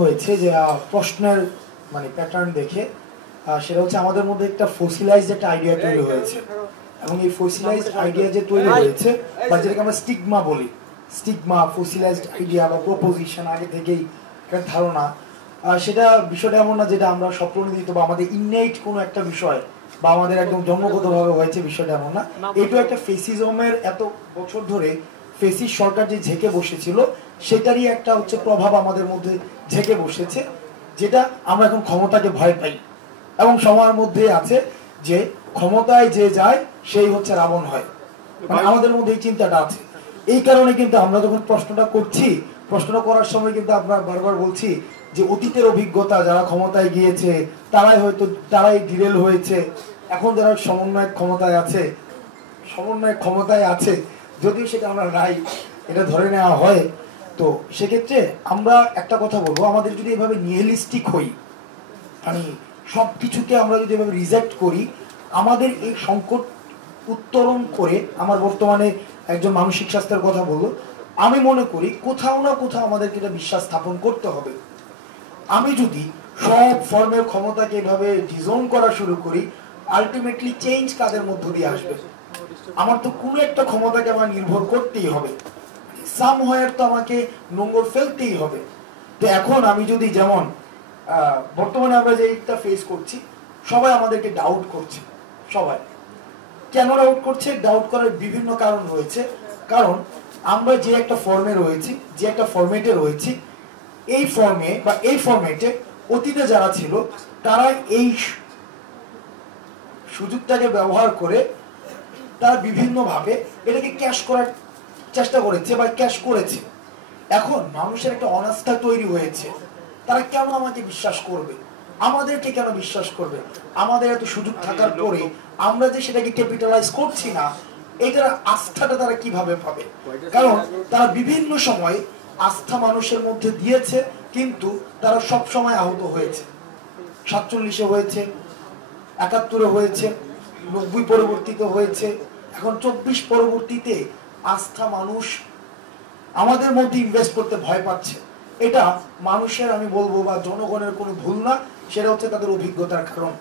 হয়েছে যে প্রশ্নের মানে প্যাটার্ন দেখে সেটা হচ্ছে আমাদের মধ্যে একটা ফসিলাইজড একটা আইডিয়া তৈরি হয়েছে এবং এই ফসিলাইজড আইডিয়া যে তৈরি হয়েছে বা যেটাকে আমরা স্টিগমা বলি, স্টিগমা ফসিলাইজড আইডিয়া বা প্রপোজিশন আগে থেকেই একটা ধারণা, সেটা বিষয়টা এমন না যেটা আমরা স্বপ্রণোদিত বা আমাদের ইননেট কোনো একটা বিষয় বা আমাদের একদম জন্মগতভাবে হয়েছে, বিষয়টা এমন না। এইটা একটা ফেসিজমের এত বছর ধরে ফেসিস সরকার যে ঝেঁকে বসেছিল সেটারই একটা হচ্ছে প্রভাব আমাদের মধ্যে ঝেঁকে বসেছে, যেটা আমরা এখন ক্ষমতাকে ভয় পাই এবং সবার মধ্যে আছে যে ক্ষমতায় যে যায় সেই হচ্ছে রাবণ হয়, মানে আমাদের মধ্যে এই চিন্তাটা আছে। এই কারণে কিন্তু আমরা যখন প্রশ্নটা করছি, প্রশ্নটা করার সময় কিন্তু আমরা বারবার বলছি যে অতীতের অভিজ্ঞতা, যারা ক্ষমতায় গিয়েছে তারাই ডিরেল হয়েছে, এখন যারা সমন্বয় ক্ষমতায় আছে যদিও সেটা আমরা নাই, এটা ধরে নেওয়া হয়। তো সেক্ষেত্রে আমরা একটা কথা বলবো, আমাদের যদি এভাবে নিহিলিস্টিক হই, মানে সবকিছুকে আমরা যদি এভাবে রিজেক্ট করি, আমাদের এই সংকট উত্তরণ করে, আমার বর্তমানে একজন মানসিক স্বাস্থ্যের কথা বলবো, আমি মনে করি কোথাও না কোথাও আমাদেরকে এটা বিশ্বাস স্থাপন করতে হবে। আমি যদি সব ফর্মের ক্ষমতাকে এভাবে ডিজোন করা শুরু করি, আলটিমেটলি চেঞ্জ কাদের মধ্য দিয়ে আসবে? আমার তো কোনো একটা ক্ষমতাকে আমার নির্ভর করতেই হবে, সামহাওয়ার তো আমাকে নোংর ফেলতেই হবে। তো এখন আমি যদি যেমন বর্তমানে আমরা যেটা ফেস করছি, সবাই আমাদেরকে ডাউট করছে। সবাই কেন ডাউট করছে? ডাউট করার বিভিন্ন কারণ রয়েছে। কারণ আমরা যে একটা ফর্মে রয়েছি, যে একটা ফরম্যাটে রয়েছি, এই ফর্মে বা এই ফরম্যাটে অতীতে যারা ছিল তারা এই সুযোগটাকে ব্যবহার করে তারা বিভিন্নভাবে এটাকে ক্যাশ করার চেষ্টা করেছে বা ক্যাশ করেছে। এখন মানুষের একটা অনাস্থা তৈরি হয়েছে, তারা কেন আমাকে বিশ্বাস করবে, আমাদেরকে কেন বিশ্বাস করবে? আমাদের এত সুযোগ থাকার পরে আমরা যে সেটাকে ক্যাপিটালাইজ করছি না, এটার আস্থাটা তারা কিভাবে পাবে? কারণ তারা বিভিন্ন সময় আস্থা মানুষের মধ্যে দিয়েছে, কিন্তু তারা সব সময় আহত হয়েছে। 47-এ হয়েছে, 71-এ হয়েছে, 90 পরবর্তীতে হয়েছে, এখন 24 পরবর্তীতে আস্থা মানুষ আমাদের মধ্যে ইনভেস্ট করতে ভয় পাচ্ছে। এটা মানুষের, আমি বলবো, বা জনগণের কোনো ভুল না, সেটা হচ্ছে তাদের অভিজ্ঞতার কারণ।